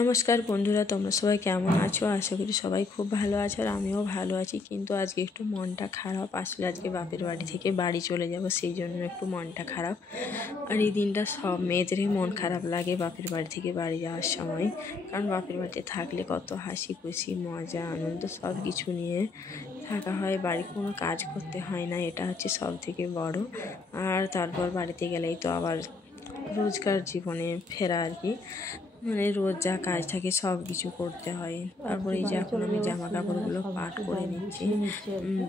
নমস্কার বন্ধুরা, তোমরা সবাই কেমন আছো? আশা করি সবাই খুব ভালো আছো আর আমিও ভালো আছি। কিন্তু আজকে একটু মনটা খারাপ। আসলে আজকে বাপের বাড়ি থেকে বাড়ি চলে যাব, সেই জন্য একটু মনটা খারাপ। আর এই দিনটা সব মেয়েদেরই মন খারাপ লাগে বাপের বাড়ি থেকে বাড়ি যাওয়ার সময়। কারণ বাপের বাড়িতে থাকলে কত হাসি খুশি মজা আনন্দ সব কিছু নিয়ে থাকা হয়, বাড়ি কোনো কাজ করতে হয় না, এটা হচ্ছে সব থেকে বড়। আর তারপর বাড়িতে গেলেই তো আবার রোজকার জীবনে ফেরা আর কি, মানে রোজ যা কাজ থাকে সব কিছু করতে হয়। তারপরে এই যে এখন আমি জামা কাপড়গুলো পাট করে নিচ্ছি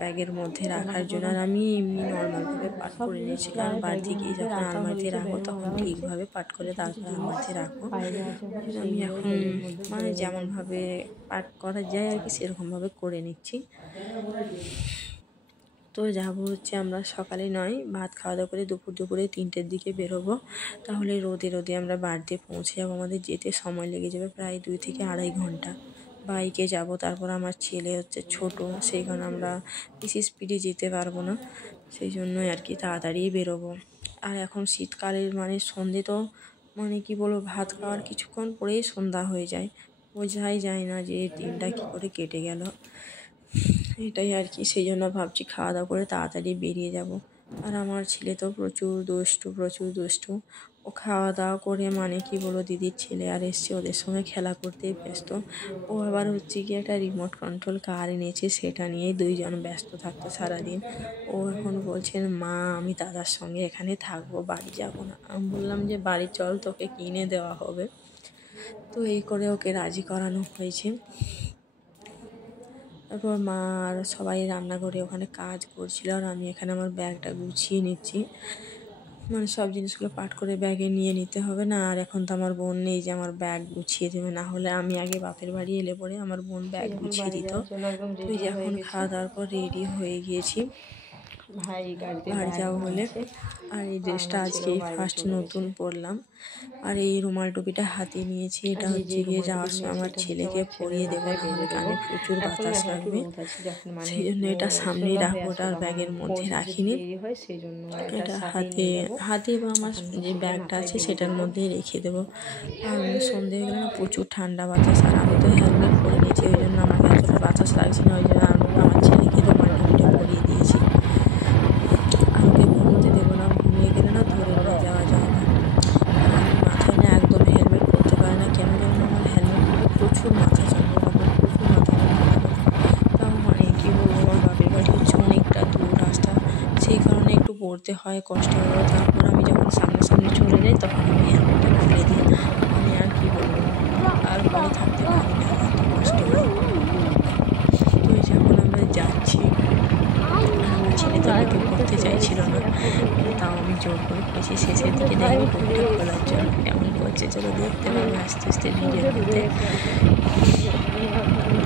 ব্যাগের মধ্যে রাখার জন্য। আর আমি এমনি নর্মালভাবে পাট করে নিচ্ছি, কারণ বাড়িতে গিয়ে যখন আলমারিতে রাখো তখন ঠিকভাবে পাট করে তারপরে আলমারিতে রাখো। আমি এখন মানে যেমনভাবে পাট করা যায় আর কি সেরকমভাবে করে নিচ্ছি। তো যাবো হচ্ছে আমরা সকালে নয়, ভাত খাওয়া দাওয়া করে দুপুরে 3টের দিকে বেরোবো। তাহলে রোদে আমরা বাড়িতে পৌঁছে যাবো। আমাদের যেতে সময় লেগে যাবে প্রায় 2 থেকে 2.5 ঘন্টা। বাইকে যাব। তারপর আমার ছেলে হচ্ছে ছোট, সেই কারণে আমরা বেশি স্পিডে যেতে পারবো না, সেই জন্যই আর কি তাড়াতাড়ি বেরোবো। আর এখন শীতকালের মানে সন্ধে তো মানে কি বলবো, ভাত খাওয়ার কিছুক্ষণ পরেই সন্ধ্যা হয়ে যায়, বোঝাই যায় না যে দিনটা কী করে কেটে গেল। এটাই আর কি, সেই জন্য ভাবছি খাওয়া দাওয়া করে তাড়াতাড়ি বেরিয়ে যাব। আর আমার ছেলে তো প্রচুর দুষ্টু। ও খাওয়া দাওয়া করে মানে কি বলো, দিদির ছেলে আর এসছে, ওদের সঙ্গে খেলা করতেই ব্যস্ত। ও আবার হচ্ছে কি একটা রিমোট কন্ট্রোল কার এনেছে, সেটা নিয়েই দুইজন ব্যস্ত থাকতো সারাদিন। ও এখন বলছেন মা আমি দাদার সঙ্গে এখানে থাকবো, বাড়ি যাব না। আমি বললাম যে বাড়ি চল, তোকে কিনে দেওয়া হবে। তো এই করে ওকে রাজি করানো হয়েছে। তারপর মা আর সবাই রান্নাঘরে ওখানে কাজ করছিল, আর আমি এখানে আমার ব্যাগটা গুছিয়ে নিচ্ছি। মানে সব জিনিসগুলো পাট করে ব্যাগে নিয়ে নিতে হবে না। আর এখন তো আমার বোন নেই যে আমার ব্যাগ গুছিয়ে দেবে, না হলে আমি আগে বাপের বাড়ি এলে পরে আমার বোন ব্যাগ গুছিয়ে দিত। তো এই যে এখন খাওয়া দাওয়ার পর রেডি হয়ে গিয়েছি বাড়ি যাবো বলে। আর এই ড্রেসটা আজকে ফার্স্ট নতুন পরলাম, আর এই রুমাল টুপিটা হাতে নিয়েছি। এটা হচ্ছে গিয়ে যাওয়ার সময় আমার ছেলেকে পরিয়ে দেবো, নাহলে কানে প্রচুর বাতাস লাগবে, সেই জন্য এটা সামনেই রাখবো, ওটা আর ব্যাগের মধ্যে রাখিনি। এটা হাতে বা আমার যে ব্যাগটা আছে সেটার মধ্যেই রেখে দেবো। আর সন্ধে হয়ে গেলে না প্রচুর ঠান্ডা বাতাস, আর আমি তো হেলমেট পরে নিয়েছি, ওই জন্য আমাকে এতটা বাতাস লাগছে না। ওই জন্য আমি আমার ছেলেকে রুমাল টুপিটা পরিয়ে দিয়েছি। আর ওকে ঘুমোতে দেবো না, ঘুমিয়ে গেলে না ধরে নিয়ে যাওয়া যায় না। আর আমি মাথায় না একদম হেলমেট পরতে পারি না, কেন যেন আমার হেলমেট পরে প্রচুর মাথা যন্ত্রণা করে, তাও মানে কি বলবো, আমার বাপের বাড়ি হচ্ছে অনেকটা দূর রাস্তা, সেই কারণে একটু পড়তে হয়, কষ্ট হয়। তারপর আমি যখন সামনে চলে যাই তখন আমি হেলমেটটা খুলে দিই। মানে আর কি বলবো, আর ঘরে থাকতে পারি না, এত কষ্ট হয়। তো যখন আমরা যাচ্ছি, আমার ছেলে তো আগে করতে চাইছিল না, তাও আমি জোর করে করেছি। শেষের দিকে দেখবো বুকটা খোলার জন্য কেমন করছে, চলো দেখতে পাবে আস্তে আস্তে ভিডিওর মধ্যে।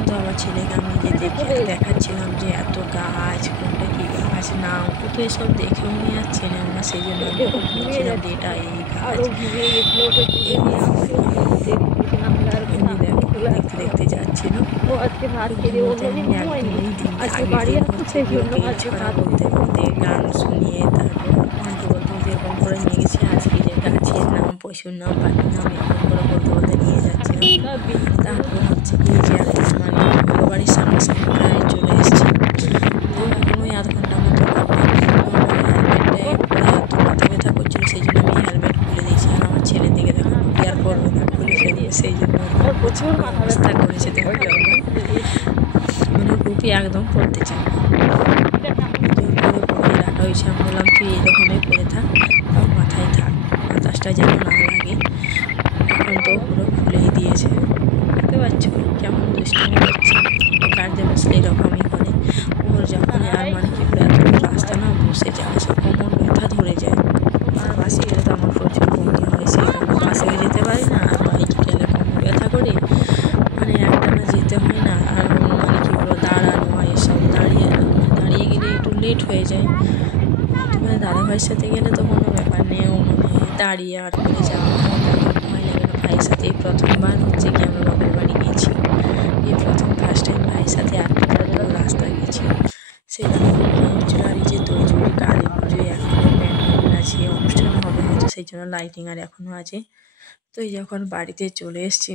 তো আমার ছেলেকে আমি যে দেখাচ্ছিলাম যে এত গাছ, কোনটা কী গাছ না, ও তো এসব দেখেও নিয়ে যাচ্ছে না, সেই জন্য আমি বলছিলাম যে এটা এই গাছ। দেখতে যাচ্ছিল। বলতে গান শুনিয়ে তারপর বলতে এরকম করে নিয়ে গেছি। আজকে যে গাছের নাম, পশুর নাম, পাখির নাম এরকম করে বলতে নিয়ে যাচ্ছিলাম। তারপর হচ্ছে কি যে এখন মানে পুরো বাড়ির সামনাসামনি প্রায় চলে এসেছি। তো এখন ওই আধ ঘন্টার মতো লাগবে। হেলমেটে এত মাথা ব্যথা করছিল, সেই জন্য আমি হেলমেট খুলে দিয়েছি। আর আমার ছেলের দিকে দেখো কি আর করবো না, খুলে ফেলবে, সেই জন্য প্রচুর অবস্থা করেছে মানে টুপি একদম পরতে চায় না, জোর করে পরিয়ে রাখা হয়েছে। আমি বললাম তুই এইরকমই পরে থাক, তাও মাথায় থাক, বাতাসটা যেন না লাগে। এখন তো পুরো খুলেই দিয়েছে, দেখতে পাচ্ছ কেমন দুষ্টামি করছে। গাড়িতে বসলে এরকমই করে। ওর যখন আর মানে কি করে এত রাস্তা না বসে যায়, সব কোমর ব্যথা ধরে যায়। আর বাসে গেলে তো আমার প্রচুর বমি হয়, সেই কারণে বাসে যেতে পারি না। আর বাইকে গেলে কোমর ব্যথা করে মানে একটানা যেতে হয় না। আর মানে কি বলো, দাঁড়ানো হয়, এসব দাঁড়িয়ে গেলে একটু লেট হয়ে যায়। তোমার দাদাভাইয়ের সাথে গেলে তো কোনো ব্যাপার নেই, ও মানে দাঁড়িয়ে আর করে যাওয়া হয়, তখন ভয় লাগে না। ভাইয়ের সাথে এই প্রথমবার হচ্ছে কি আমরা বাপের বাড়ি গেছি, এই ফার্স্ট টাইম ভাইয়ের সাথে এতটা দূর রাস্তা গেছি, সেই জন্য ভয় হচ্ছিল। আর এই যে দইজুড়ি কালী পুজোয় এখনও প্যান্ডেল আছে, অনুষ্ঠান হবে হয়তো, সেই জন্য লাইটিং আর এখনও আছে। তো এই যখন বাড়িতে চলে এসেছি,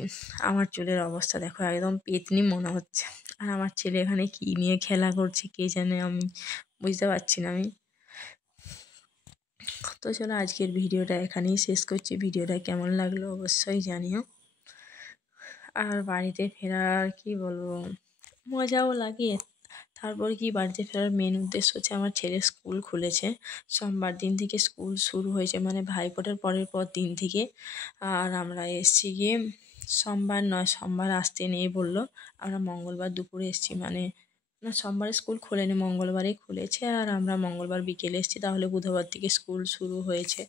আমার চুলের অবস্থা দেখো, একদম পেতনি মনে হচ্ছে। আর আমার ছেলে এখানে কী নিয়ে খেলা করছে কে জানে, আমি বুঝতে পারছি না আমি। তো চলো আজকের ভিডিওটা এখানেই শেষ করছি। ভিডিওটা কেমন লাগলো অবশ্যই জানিও। আর বাড়িতে ফেরার কি বলবো, মজাও লাগে। তারপর কি, বাড়িতে ফেরার মেন উদ্দেশ্য হচ্ছে আমার ছেলের স্কুল খুলেছে। সোমবার দিন থেকে স্কুল শুরু হয়েছে, মানে ভাইফোঁটার পরের পর দিন থেকে। আর আমরা এসছি গিয়ে সোমবার নয়, সোমবার আসতে নেই বললো। আমরা মঙ্গলবার দুপুরে এসছি, মানে না, সোমবারে স্কুল খোলেনি, মঙ্গলবারেই খুলেছে। আর আমরা মঙ্গলবার বিকেলে এসেছি, তাহলে বুধবার থেকে স্কুল শুরু হয়েছে।